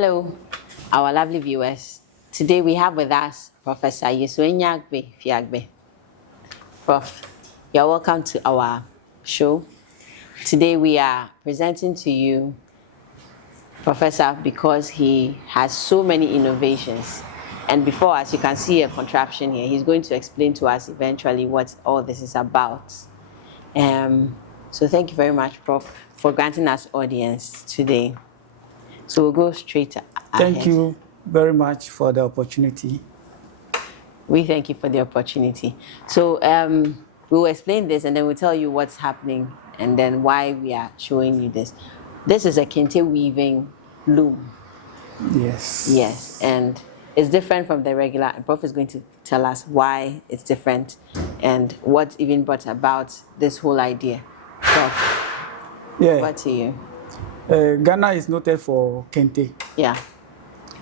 Hello, our lovely viewers. Today we have with us Professor Yesuenyeagbe Fiagbe. Prof, you're welcome to our show. Today we are presenting to you Professor because he has so many innovations. And before us, you can see a contraption here. He's going to explain to us eventually what all this is about. So thank you very much, Prof, for granting us audience today. So we'll go straight ahead. Thank you very much for the opportunity. We thank you for the opportunity. So we'll explain this and then we'll tell you what's happening and then why we are showing you this. This is a Kente weaving loom. Yes. Yes, and it's different from the regular. And Prof is going to tell us why it's different and what even brought about this whole idea. Prof, over to you. Ghana is noted for Kente. Yeah.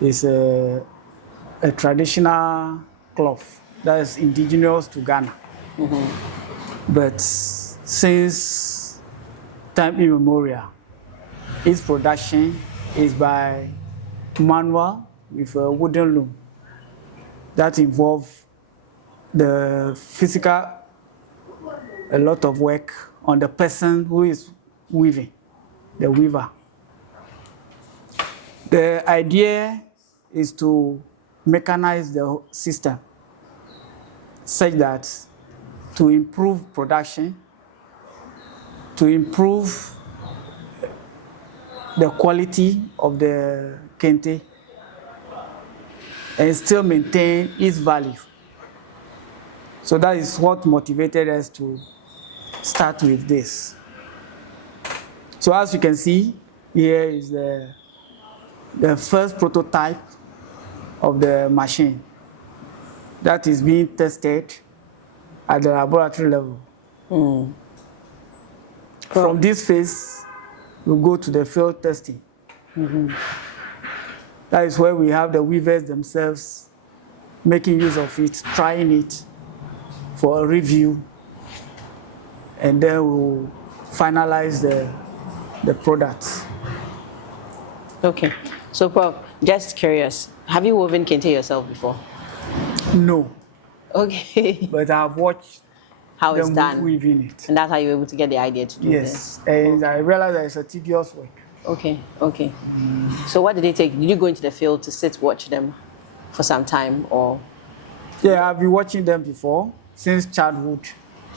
It's a traditional cloth that is indigenous to Ghana. But since time immemorial, its production is by manual with a wooden loom that involves the physical, a lot of work on the person who is weaving, the weaver. The idea is to mechanize the system such that to improve production, to improve the quality of the Kente, and still maintain its value. So that is what motivated us to start with this. So as you can see, here is the first prototype of the machine that is being tested at the laboratory level. From this phase, we go to the field testing. That is where we have the weavers themselves making use of it, trying it for a review, and then we'll finalize the products. Okay. So, Prof, just curious, have you woven Kente yourself before? No. Okay. But I've watched how it's done, weaving it. And that's how you were able to get the idea to do this? Yes, and I realized that it's a tedious work. Okay, okay. So what did it take? Did you go into the field to sit, watch them for some time, or? Yeah, I've been watching them before, since childhood.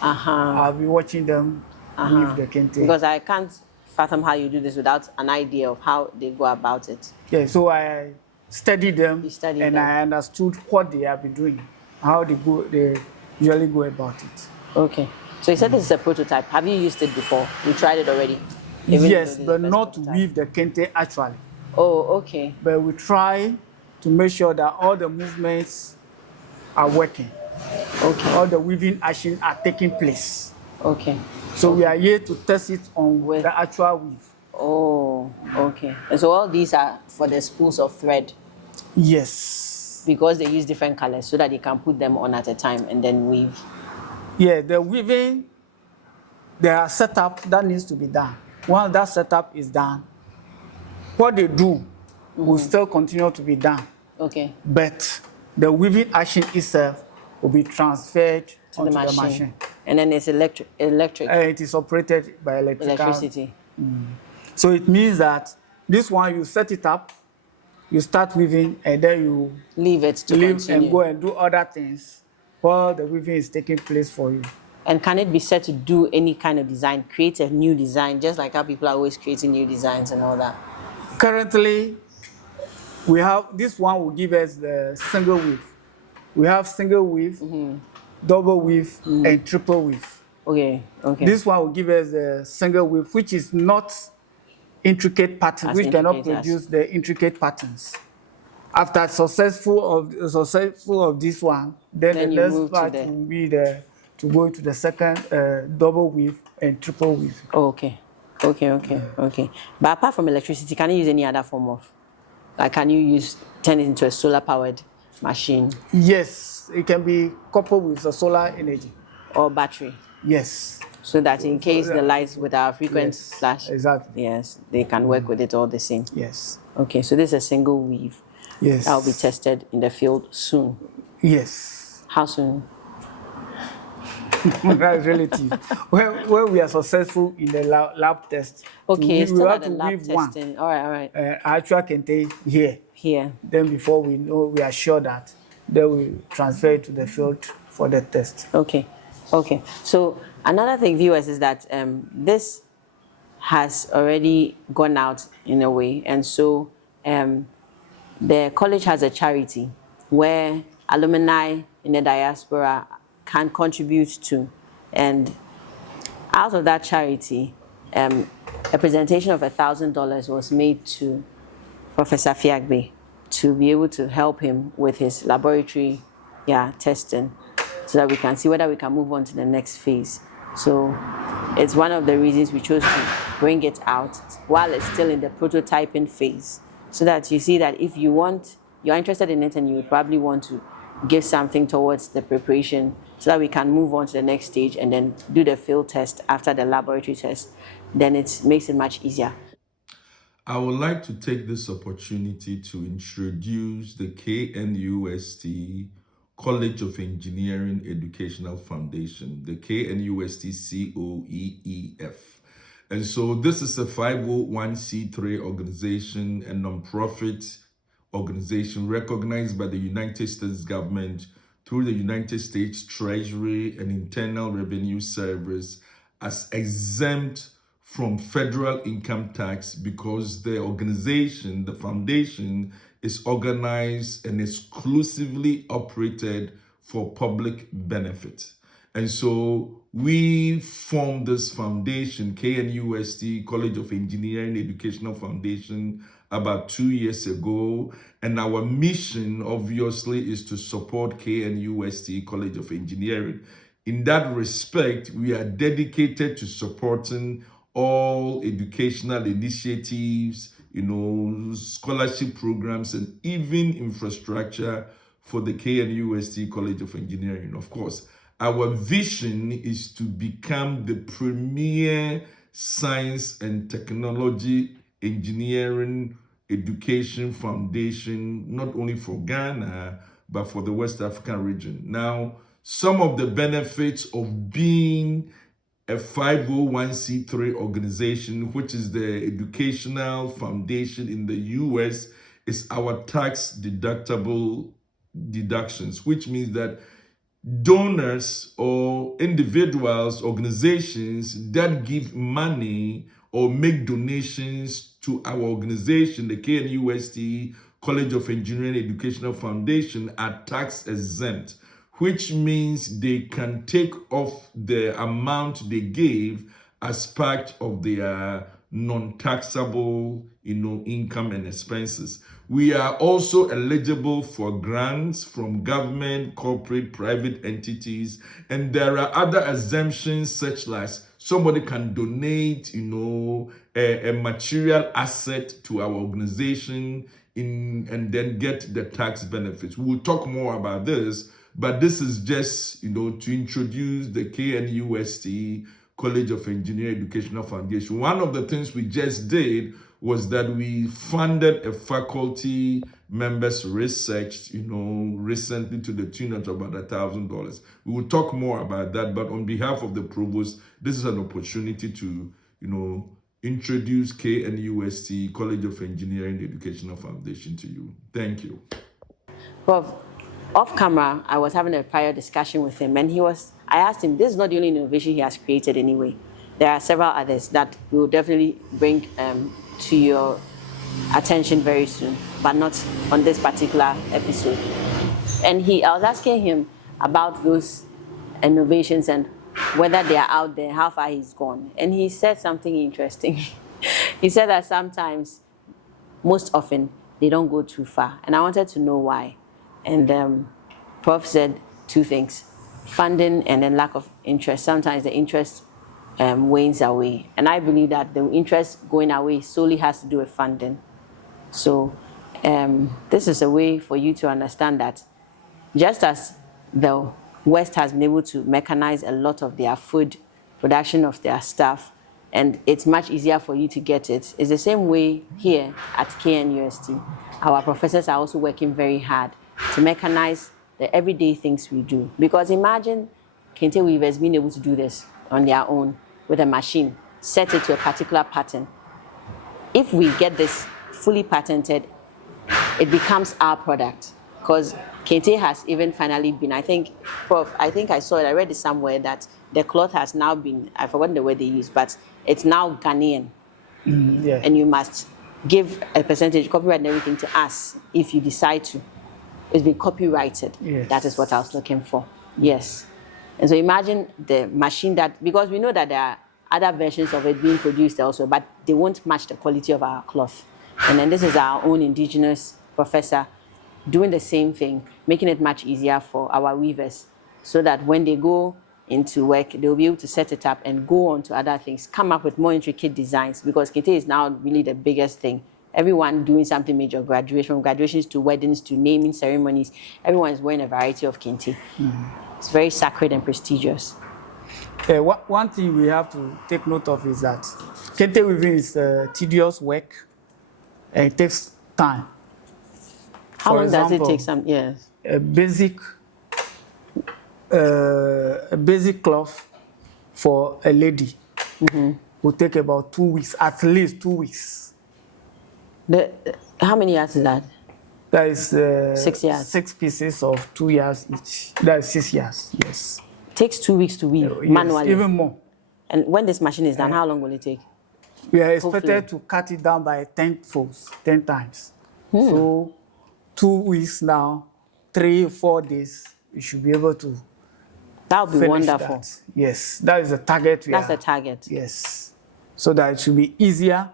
I've been watching them weave the Kente. Because I can't fathom how you do this without an idea of how they go about it. Yeah, so I studied them, I understood what they have been doing, how they usually go about it. Okay. So you said this is a prototype. Have you used it before? You tried it already? Yes, but not to weave the Kente actually. Oh, okay. But we try to make sure that all the movements are working. Okay. All the weaving actions are taking place. Okay. So we are here to test it on the actual weave. Oh, okay. And so all these are for the spools of thread? Yes. Because they use different colors so that you can put them on at a time and then weave? Yeah, the weaving, there are setup that needs to be done. Once that setup is done, what they do will still continue to be done. Okay. But the weaving action itself will be transferred to the machine. And then it's electric? It is operated by electricity. So it means that this one, you set it up, you start weaving, and then you leave it to continue. And go and do other things while the weaving is taking place for you. And can it be set to do any kind of design, create a new design, just like how people are always creating new designs and all that? Currently, we have, this one will give us the single weave. We have single weave, double weave, and triple weave. Okay, okay. This one will give us the single weave, which is not intricate pattern, which cannot produce the intricate patterns. After successful of this one, then the next part will be to go into the second double weave and triple weave. Oh, okay. Okay. But apart from electricity, can you use any other form of, like, can you turn it into a solar-powered machine? Yes, it can be coupled with the solar energy. Or battery? Yes. So that in case the lights with our frequent flash, exactly. Yes, they can work with it all the same. Yes. Okay, so this is a single weave. Yes. That will be tested in the field soon. Yes. How soon? That's relative. When we are successful in the lab test, okay, we have to weave testing. All right. Actual Kente here. Then before we know, we are sure that they will transfer it to the field for the test. Okay. So another thing, viewers, is that this has already gone out in a way, and so the college has a charity where alumni in the diaspora can contribute to, and out of that charity, a presentation of $1,000 was made to Professor Fiagbe to be able to help him with his laboratory testing, so that we can see whether we can move on to the next phase. So it's one of the reasons we chose to bring it out while it's still in the prototyping phase, so that you see that if you're interested in it and you would probably want to give something towards the preparation, so that we can move on to the next stage and then do the field test after the laboratory test, then it makes it much easier. I would like to take this opportunity to introduce the KNUST College of Engineering Educational Foundation, the KNUST COEEF. And so this is a 501c3 organization, a nonprofit organization recognized by the United States government through the United States Treasury and Internal Revenue Service as exempt from federal income tax, because the organization, the foundation, is organized and exclusively operated for public benefit. And so we formed this foundation, KNUST, College of Engineering Educational Foundation, about 2 years ago. And our mission, obviously, is to support KNUST, College of Engineering. In that respect, we are dedicated to supporting all educational initiatives, scholarship programs, and even infrastructure for the KNUST College of Engineering. Of course, our vision is to become the premier science and technology engineering education foundation, not only for Ghana, but for the West African region. Now, some of the benefits of being a 501c3 organization, which is the educational foundation in the US, is our tax deductible deductions, which means that donors or individuals, organizations that give money or make donations to our organization, the KNUST College of Engineering Educational Foundation, are tax exempt, which means they can take off the amount they gave as part of their non-taxable, income and expenses. We are also eligible for grants from government, corporate, private entities, and there are other exemptions, such as somebody can donate, a material asset to our organization and then get the tax benefits. We'll talk more about this, but this is just, to introduce the KNUST College of Engineering Educational Foundation. One of the things we just did was that we funded a faculty members research, recently to the tune of about $1,000. We will talk more about that, but on behalf of the provost, this is an opportunity to, introduce KNUST College of Engineering Educational Foundation to you. Thank you. Prof, off camera, I was having a prior discussion with him, and I asked him, this is not the only innovation he has created anyway. There are several others that we will definitely bring to your attention very soon, but not on this particular episode. And I was asking him about those innovations and whether they are out there, how far he's gone. And he said something interesting. He said that sometimes, most often, they don't go too far. And I wanted to know why. And Prof said two things: funding and then lack of interest. Sometimes the interest wanes away. And I believe that the interest going away solely has to do with funding. So this is a way for you to understand that just as the West has been able to mechanize a lot of their food production of their stuff, and it's much easier for you to get it. It's the same way here at KNUST. Our professors are also working very hard to mechanize the everyday things we do. Because imagine Kente weavers being able to do this on their own with a machine, set it to a particular pattern. If we get this fully patented, it becomes our product. Because Kente has even finally been, I think, Prof, I think I saw it, I read it somewhere that the cloth has now been, I've forgotten the word they use, but it's now Ghanaian. Yeah. And you must give a percentage, copyright and everything to us if you decide to. It's been copyrighted. Yes. That is what I was looking for. Yes. And so imagine the machine that, because we know that there are other versions of it being produced also, but they won't match the quality of our cloth. And then this is our own indigenous professor doing the same thing, making it much easier for our weavers so that when they go into work, they'll be able to set it up and go on to other things, come up with more intricate designs, because Kente is now really the biggest thing. Everyone doing something major, from graduations to weddings to naming ceremonies, everyone is wearing a variety of Kente. It's very sacred and prestigious. One thing we have to take note of is that Kente weaving is tedious work and it takes time. How long does it take some years? A basic cloth for a lady will take about 2 weeks, at least 2 weeks. How many yards is that? That is 6 yards. 6 pieces of 2 yards each. That is 6 yards, yes. It takes 2 weeks to weave Yes, manually. even more. And when this machine is done, how long will it take? We are expected to cut it down by 10 times. So 2 weeks now, 3 or 4 days, we should be able to That would be finish wonderful. that. Yes, that is the target. That's the target. Yes, so that it should be easier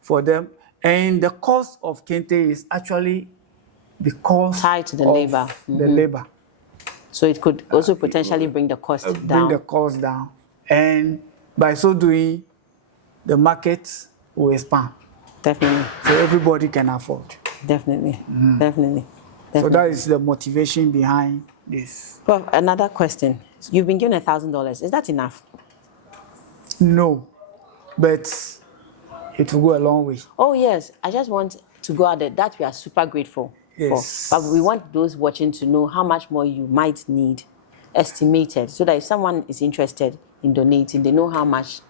for them. And the cost of Kente is actually because tied to the of labor. The labor. So it could also potentially bring the cost down. Bring the cost down. And by so doing, the market will expand. Definitely. So everybody can afford. Definitely. Definitely. So that is the motivation behind this. Prof, another question. You've been given $1,000. Is that enough? No, but it will go a long way. Oh, yes. I just want to go out there. That we are super grateful Yes. for. But we want those watching to know how much more you might need, estimated, so that if someone is interested in donating, they know how much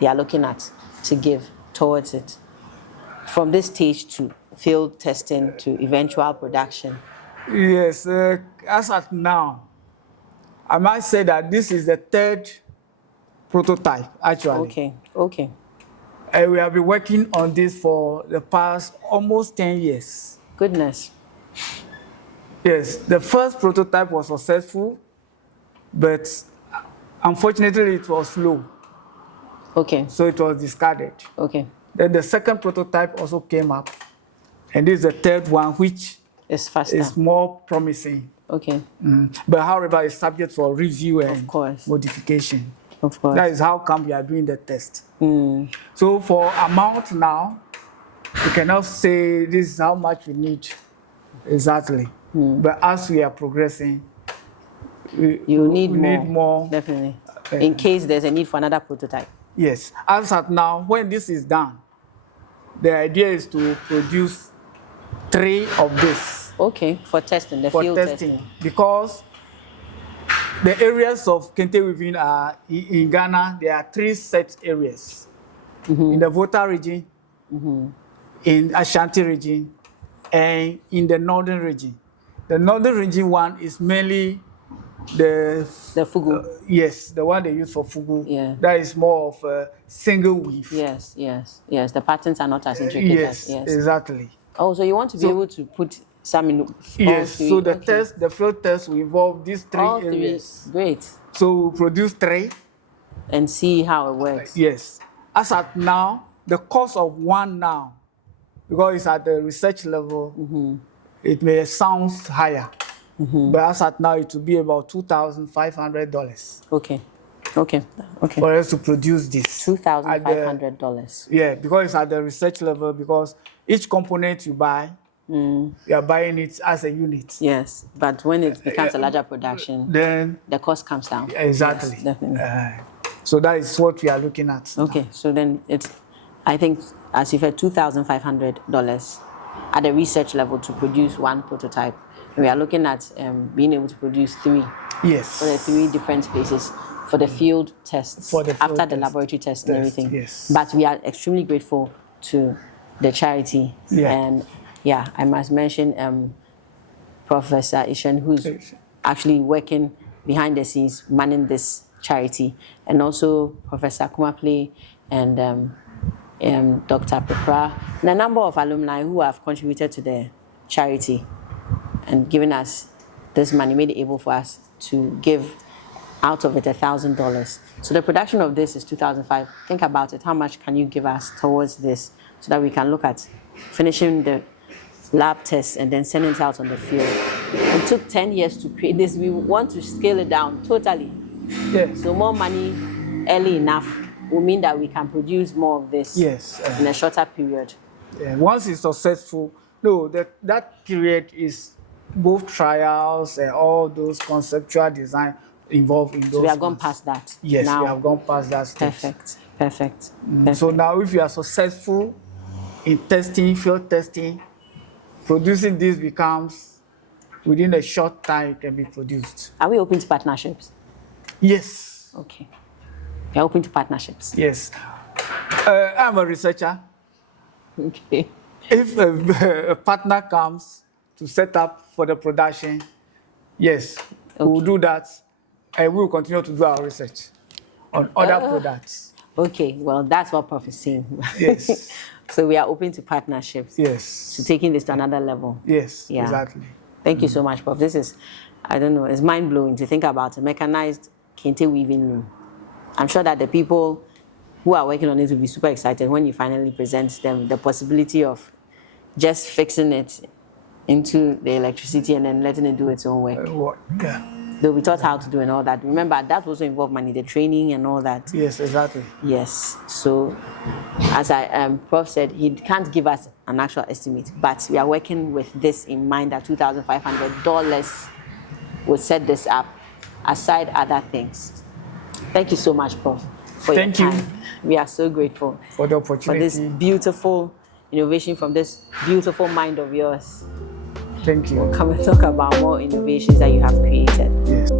they are looking at to give towards it. From this stage to field testing to eventual production. Yes, as at now, I might say that this is the 3rd prototype, actually. Okay. And we have been working on this for the past almost 10 years. Goodness. Yes, the first prototype was successful, but unfortunately it was slow. Okay. So it was discarded. Okay. Then the second prototype also came up, and this is the 3rd one, which It's faster. is more promising. Okay. But however, it's subject for review and Of course. modification. Of course. That is how come we are doing the test. So for amount now, we cannot say this is how much we need exactly. But as we are progressing, You need we more. need more. Definitely. In case there's a need for another prototype. Yes. As at now, when this is done, the idea is to produce 3 of this. Okay. For testing, the For field testing. Because the areas of Kente weaving are in Ghana, there are 3 set areas. In the Volta region, in Ashanti region, and in the northern region. The northern region one is mainly the fugu. Yes, the one they use for fugu. Yeah. That is more of a single weave. Yes. The patterns are not as intricate Yes, as exactly. Oh, so you want to be able to put some in Yes, all 3. so the field test will involve these 3 all 3. areas. Great. So we'll produce 3. And see how it works. Yes. As at now, the cost of one now, because it's at the research level, it may sound higher. But as at now, it will be about $2,500. Okay. For us to produce this. $2,500. Yeah, because it's at the research level, because each component you buy, you are buying it as a unit. Yes, but when it becomes a larger production, Then the cost comes down. exactly. Yes, definitely. So that is what we are looking at. Okay, now. so then it's, I think, as you said, $2,500 at the research level to produce one prototype. And we are looking at being able to produce 3. Yes. For the 3 different spaces for the field tests, after the laboratory tests and everything. Yes. But we are extremely grateful to the charity. Yeah. And yeah, I must mention Professor Ishan, who's actually working behind the scenes, manning this charity, and also Professor Kumaple and Dr. Pepra, and a number of alumni who have contributed to the charity and given us this money, made it able for us to give out of it $1,000. So the production of this is $2,500. Think about it. How much can you give us towards this so that we can look at finishing the lab tests and then sending it out on the field? It took 10 years to create this. We want to scale it down totally. Yes. So more money early enough will mean that we can produce more of this in a shorter period. Once it's successful, that period is both trials and all those conceptual design involved in those. So we have gone past that. Yes, now, we have gone past that stage. Perfect. So now if you are successful in testing, field testing, producing this becomes, within a short time, it can be produced. Are we open to partnerships? Yes. Okay. We are open to partnerships. Yes. I'm a researcher. Okay. If a partner comes to set up for the production, yes, we will do that, and we will continue to do our research on other products. Okay, well, that's what Prof is saying. Yes. So we are open to partnerships. Yes. To taking this to another level. Yes, yeah. Exactly. Thank you so much, Prof. This is, I don't know, it's mind-blowing to think about a mechanized Kente weaving loom. I'm sure that the people who are working on it will be super excited when you finally present them the possibility of just fixing it into the electricity and then letting it do its own work. They'll be taught how to do and all that. Remember, that also involved money, the training and all that. Yes, exactly. Yes. So, as Prof said, he can't give us an actual estimate, but we are working with this in mind that $2,500 will set this up, aside other things. Thank you so much, Prof, for your time. Thank you. We are so grateful for the opportunity. For this beautiful innovation from this beautiful mind of yours. Thank you. We'll come and talk about more innovations that you have created. Yes.